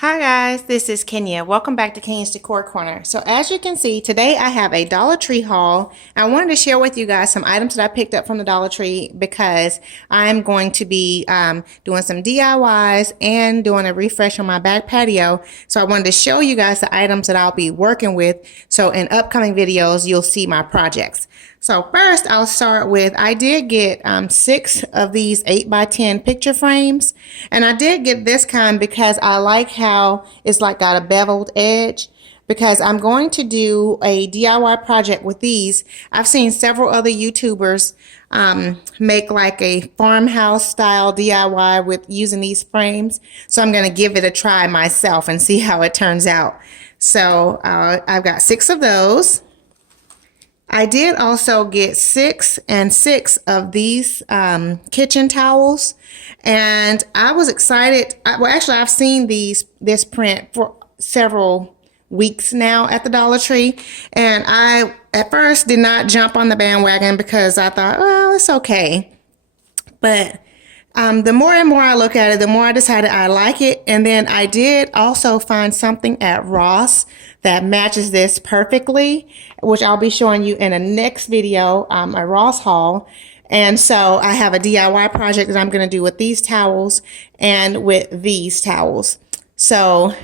Hi guys, this is Kenya. Welcome back to Kenya's Decor Corner. So as you can see, today I have a Dollar Tree haul. I wanted to share with you guys some items that I picked up from the Dollar Tree because I'm going to be doing some DIYs and doing a refresh on my back patio. So I wanted to show you guys the items that I'll be working with. So in upcoming videos, you'll see my projects. So first I'll start with, I did get 6 of these 8x10 picture frames. And I did get this kind because I like how it's like got a beveled edge, because I'm going to do a DIY project with these. I've seen several other YouTubers make like a farmhouse style DIY with using these frames. So I'm going to give it a try myself and see how it turns out. So I've got 6 of those. I did also get 6 and 6 of these kitchen towels, and I was excited. Well, actually, I've seen this print for several weeks now at the Dollar Tree, and I at first did not jump on the bandwagon because I thought, well, it's okay. But the more and more I look at it, the more I decided I like it. And then I did also find something at Ross that matches this perfectly, which I'll be showing you in a next video, a Ross haul. And so I have a DIY project that I'm going to do with these towels and with these towels. So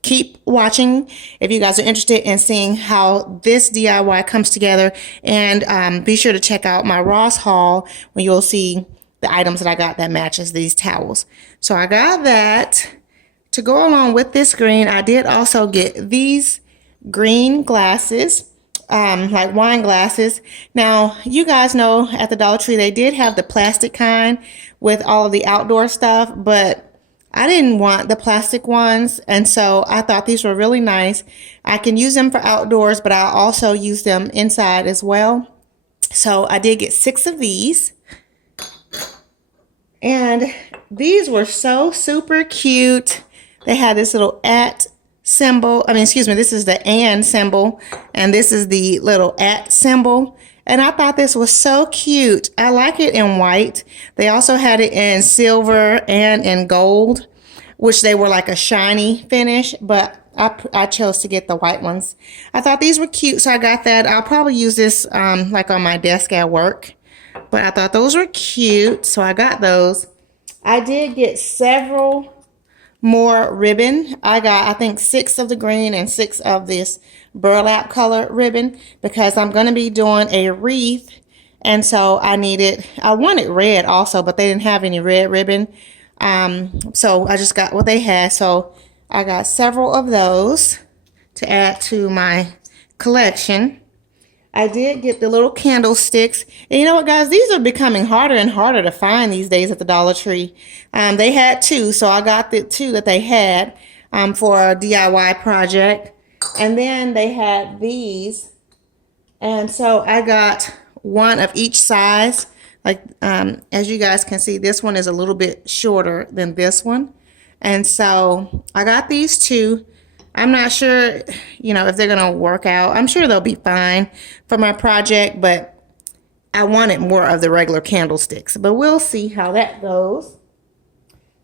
keep watching if you guys are interested in seeing how this DIY comes together. And be sure to check out my Ross haul when you'll see the items that I got that matches these towels. So I got that. To go along with this green, I did also get these green glasses, like wine glasses. Now, you guys know at the Dollar Tree, they did have the plastic kind with all of the outdoor stuff, but I didn't want the plastic ones, and so I thought these were really nice. I can use them for outdoors, but I'll also use them inside as well. So I did get 6 of these. And these were so super cute. They had this little at symbol. This is the and symbol, and this is the little at symbol. And I thought this was so cute. I like it in white. They also had it in silver and in gold, which they were like a shiny finish, but I chose to get the white ones. I thought these were cute, so I got that. I'll probably use this like on my desk at work. But I thought those were cute, so I got those. I did get several more ribbon. I got, I think, 6 of the green and 6 of this burlap color ribbon because I'm going to be doing a wreath. And so I wanted red also, but they didn't have any red ribbon. So I just got what they had. So I got several of those to add to my collection. I did get the little candlesticks. And you know what, guys? These are becoming harder and harder to find these days at the Dollar Tree. They had 2, so I got the 2 that they had for a DIY project. And then they had these. And so I got 1 of each size. Like, as you guys can see, this one is a little bit shorter than this one. And so I got these 2. I'm not sure, if they're going to work out. I'm sure they'll be fine for my project, but I wanted more of the regular candlesticks. But we'll see how that goes.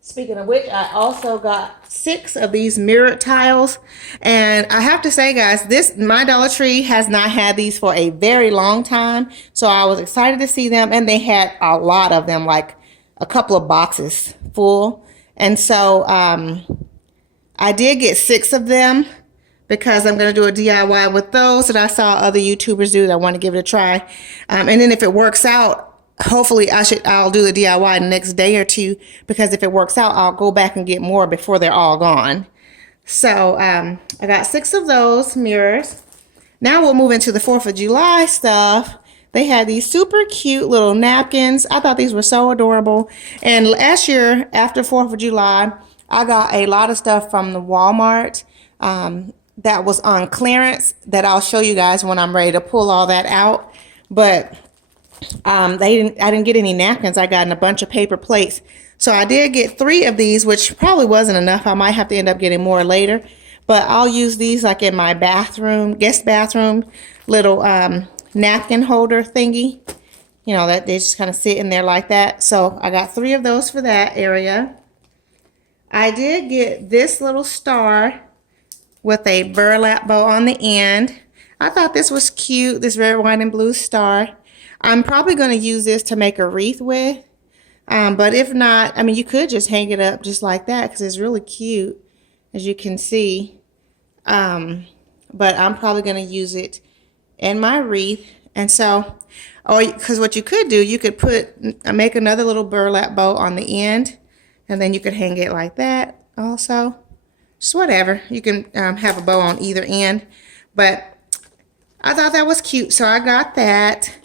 Speaking of which, I also got 6 of these mirrored tiles. And I have to say, guys, my Dollar Tree has not had these for a very long time. So I was excited to see them. And they had a lot of them, like a couple of boxes full. And so I did get 6 of them because I'm going to do a DIY with those that I saw other YouTubers do that I want to give it a try. And then if it works out, hopefully I'll do the DIY the next day or 2, because if it works out, I'll go back and get more before they're all gone. So I got 6 of those mirrors. Now we'll move into the 4th of July stuff. They had these super cute little napkins. I thought these were so adorable. And last year, after 4th of July, I got a lot of stuff from the Walmart that was on clearance that I'll show you guys when I'm ready to pull all that out. But I didn't get any napkins. I got a bunch of paper plates. So I did get 3 of these, which probably wasn't enough. I might have to end up getting more later. But I'll use these like in my bathroom, guest bathroom, little napkin holder thingy. That they just kind of sit in there like that. So I got 3 of those for that area. I did get this little star with a burlap bow on the end. I thought this was cute, this red, white, and blue star. I'm probably going to use this to make a wreath with. But if not, I mean, you could just hang it up just like that because it's really cute, as you can see. But I'm probably going to use it in my wreath. And so, because what you could do, you could make another little burlap bow on the end, and then you could hang it like that also. Just whatever. You can have a bow on either end. But I thought that was cute, so I got that.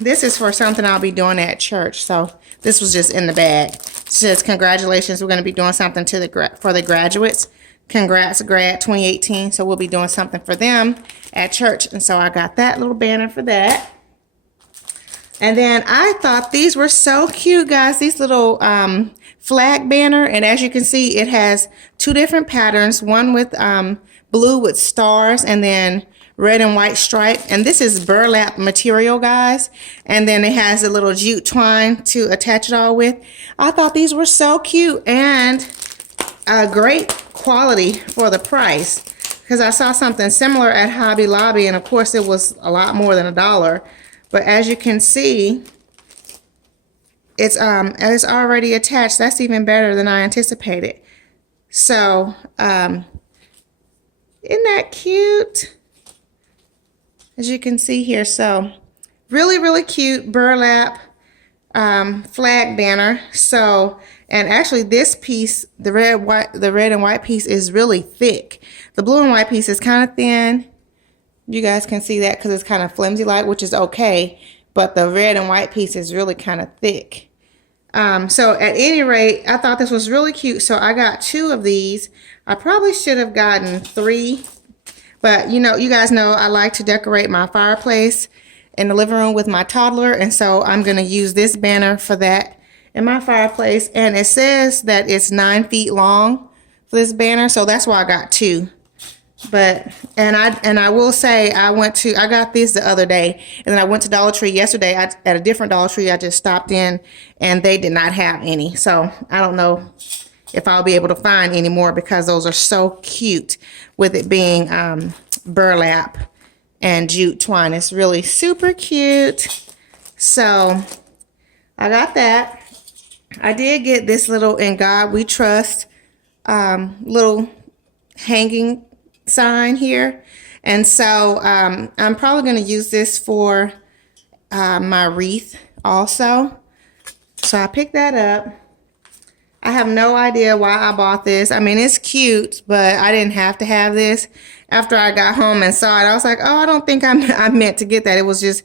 This is for something I'll be doing at church, so this was just in the bag. It says, congratulations, we're going to be doing something for the graduates. Congrats, grad 2018. So we'll be doing something for them at church. And so I got that little banner for that. And then I thought these were so cute, guys. These little flag banner. And as you can see, it has two different patterns. One with blue with stars and then red and white stripe. And this is burlap material, guys. And then it has a little jute twine to attach it all with. I thought these were so cute and great quality for the price, because I saw something similar at Hobby Lobby, and of course it was a lot more than $1. But as you can see, it's already attached. That's even better than I anticipated. So isn't that cute? As you can see here, so really cute burlap flag banner. So, and actually this piece, the red and white piece is really thick. The blue and white piece is kind of thin. You guys can see that because it's kind of flimsy like, which is okay. But the red and white piece is really kind of thick. So at any rate, I thought this was really cute. So I got 2 of these. I probably should have gotten 3. But you guys know I like to decorate my fireplace in the living room with my toddler. And so I'm going to use this banner for that in my fireplace. And it says that it's 9 feet long for this banner. So that's why I got 2. But, and I will say, I got this the other day, and then I went to Dollar Tree yesterday at a different Dollar Tree. I just stopped in and they did not have any. So I don't know if I'll be able to find any more because those are so cute with it being burlap and jute twine. It's really super cute. So I got that. I did get this little "In God We Trust" little hanging sign here. And so I'm probably going to use this for my wreath also. So I picked that up. I have no idea why I bought this. I mean, it's cute, but I didn't have to have this. After I got home and saw it, I was like, oh, I don't think I meant to get that. It was just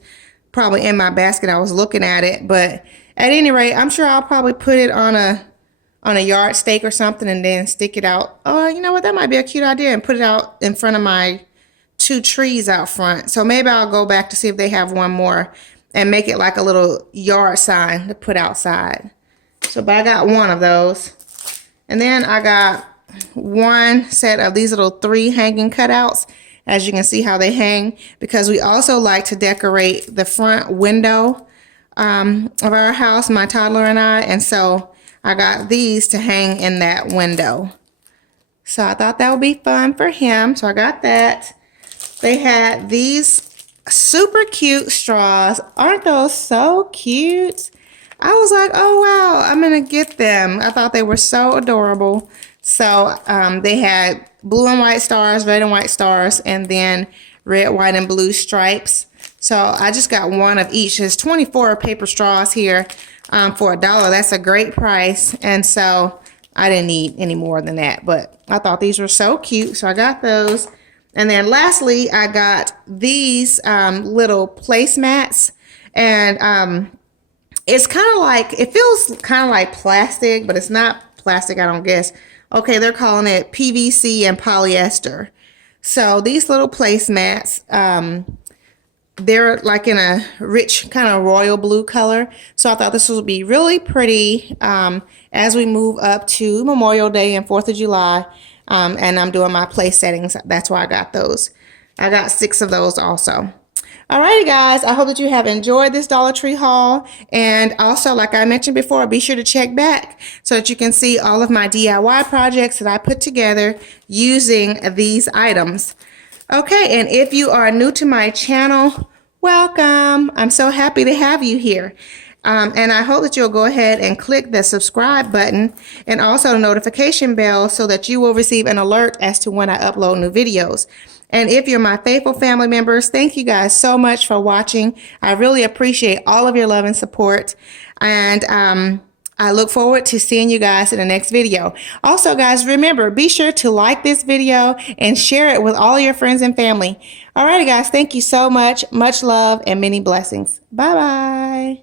probably in my basket. I was looking at it. But at any rate, I'm sure I'll probably put it on a yard stake or something and then stick it out. Oh, you know what? That might be a cute idea, and put it out in front of my 2 trees out front. So maybe I'll go back to see if they have one more and make it like a little yard sign to put outside. So, but I got 1 of those. And then I got 1 set of these little 3 hanging cutouts. As you can see how they hang, because we also like to decorate the front window of our house, my toddler and I. And so I got these to hang in that window. So I thought that would be fun for him. So I got that. They had these super cute straws. Aren't those so cute? I was like, oh, wow, I'm going to get them. I thought they were so adorable. So they had blue and white stars, red and white stars, and then red, white, and blue stripes. So I just got 1 of each. There's 24 paper straws here for $1. That's a great price. And so I didn't need any more than that. But I thought these were so cute. So I got those. And then lastly, I got these little placemats. And it's kind of like, it feels kind of like plastic, but it's not plastic, I don't guess. Okay, they're calling it PVC and polyester. So these little placemats, they're like in a rich kind of royal blue color. So I thought this would be really pretty as we move up to Memorial Day and 4th of July. And I'm doing my place settings. That's why I got those. I got 6 of those also. Alrighty, guys, I hope that you have enjoyed this Dollar Tree haul. And also, like I mentioned before, be sure to check back so that you can see all of my DIY projects that I put together using these items. Okay, and if you are new to my channel, welcome. I'm so happy to have you here. And I hope that you'll go ahead and click the subscribe button and also the notification bell so that you will receive an alert as to when I upload new videos. And if you're my faithful family members, thank you guys so much for watching. I really appreciate all of your love and support. And I look forward to seeing you guys in the next video. Also, guys, remember, be sure to like this video and share it with all your friends and family. Alrighty, guys, thank you so much. Much love and many blessings. Bye-bye.